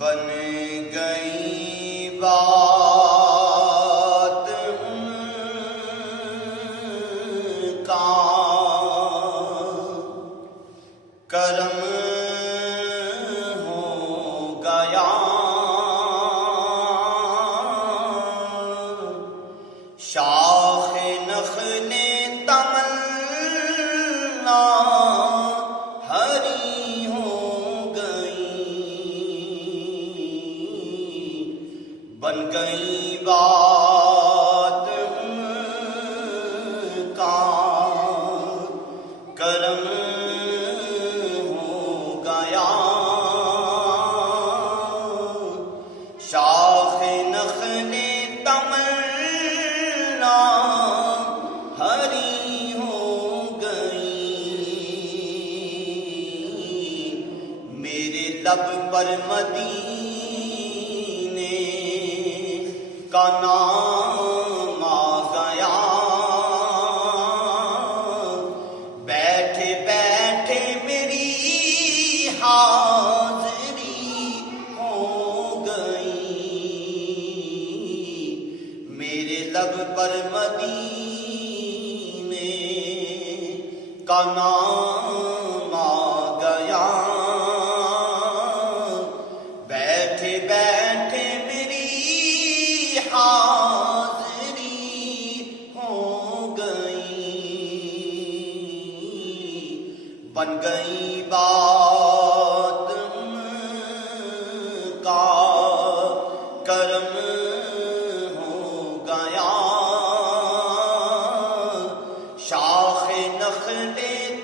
بن گئی بات ان کا کرم ہو گیا، شاخ نخل تمنا ہری ہو گئی، بن گئی بات ان کا کرم ہو گیا، شاخ نخل تمنا ہری ہو گئی، میرے لب پر مدینے کا نام آ گیا، بیٹھے بیٹھے میری حاضری ہو گئی، میرے لب پر مدینے کا نام آ گیا، بیٹھے بیٹھے میری حاضری ہو گئی، بن گئی بات ان کا کرم ہو گیا، شاخ نخل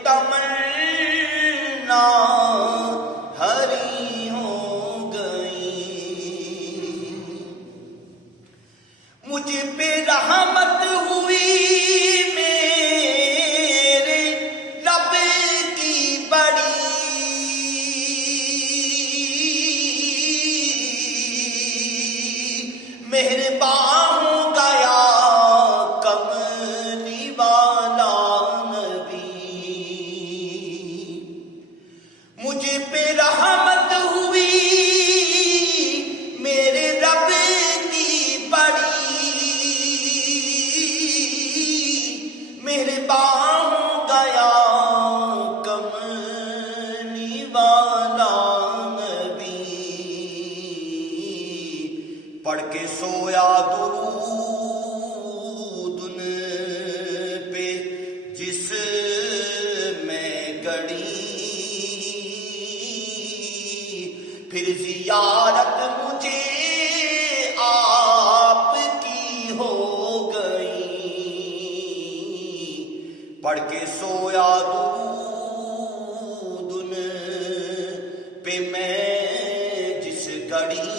تمنا ہری ہو گئی، مجھ پہ رحمت ہوئی میرے رب کی بڑی، مہربان ہو گیا کملی والا نبی، مجھ پہ رحمت ہوئی میرے رب کی بڑی، مہربان ہو گیا کملی والا نبی، پڑھ کے سویا درود ان پہ جس میں گڑی، پھر زیارت مجھے آپ کی ہو گئی، پڑھ کے سویا درود ان پہ میں جس گھڑی،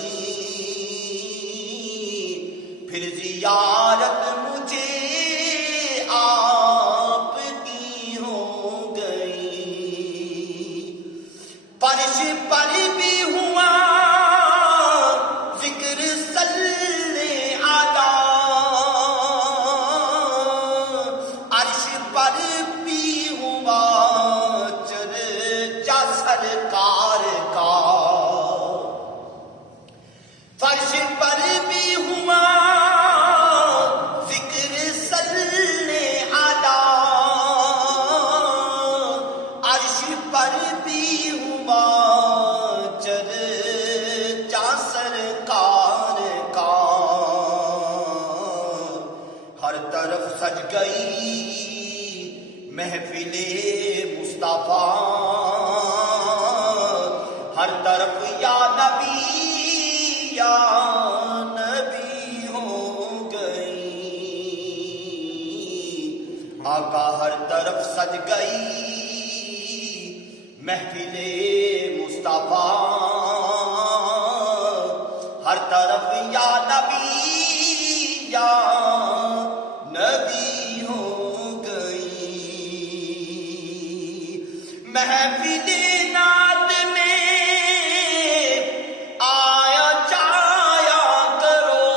پھر زیارت مجھے آپ کی ہو گئی، فرش پر بھی ہوا ذکر صلی علی، عرش پر بھی ہوا چرچا سرکار کا، فرش پر بھی ہوا ذکر صلی علی، عرش پر بھی ہوا چرچا سرکار کا، ہر طرف سج گئی محفل مصطفیٰ، ہر طرف یا نبی یا نبی ہو گئی، آقا ہر طرف سج گئی محفل مصطفیٰ، ہر طرف یا نبی یا نبی ہو گئی، محفل نعت میں آیا جایا کرو،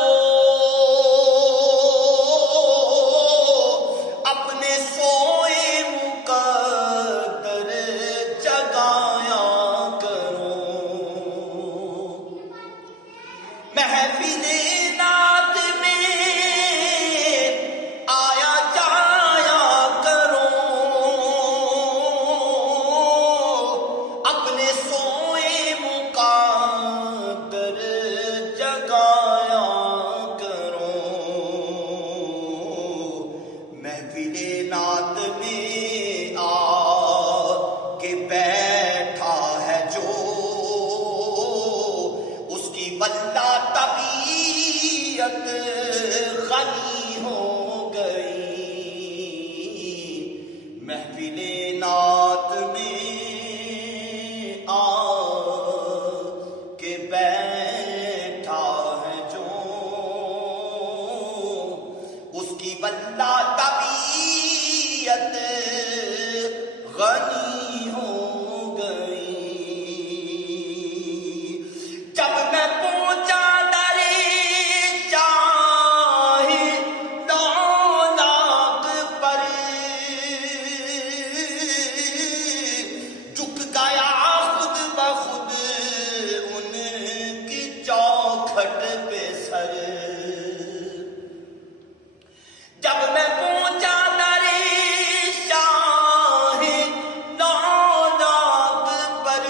اپنے سوئے مقدر جگایا کرو، غنی ہو گئی محفل نعت میں آ کے بیٹھا ہے جو اس کی واللہ طبیعت غنی ہو گئی جب میں پہنچا جب میں پہنچا در شاہ نوناب پر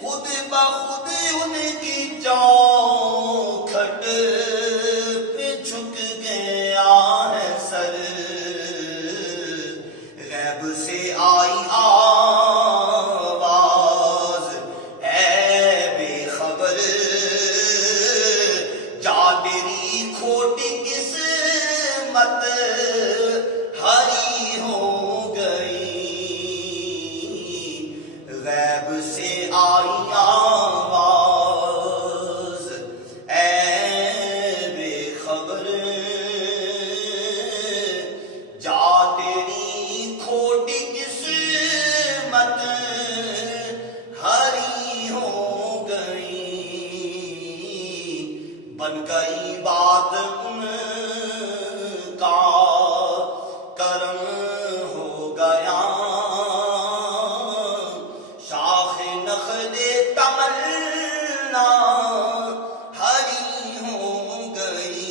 خود بخود ان کی چوکھٹ پہ جھک گیا ہے سر غیب سے آئی آواز اے بے خبر جا تیری کھوٹی قسمت ہری ہو گئی غیب سے آئی آواز اے بے خبر جا تیری کھوٹی قسمت ہری ہو گئی بن گئی بات ان کا کرم ہو گیا شاخ نخل تمنا ہری ہو گئی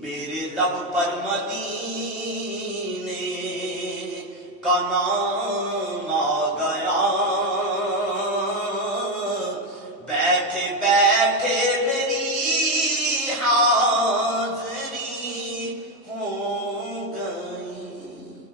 میرے لب پر مدینے کا نام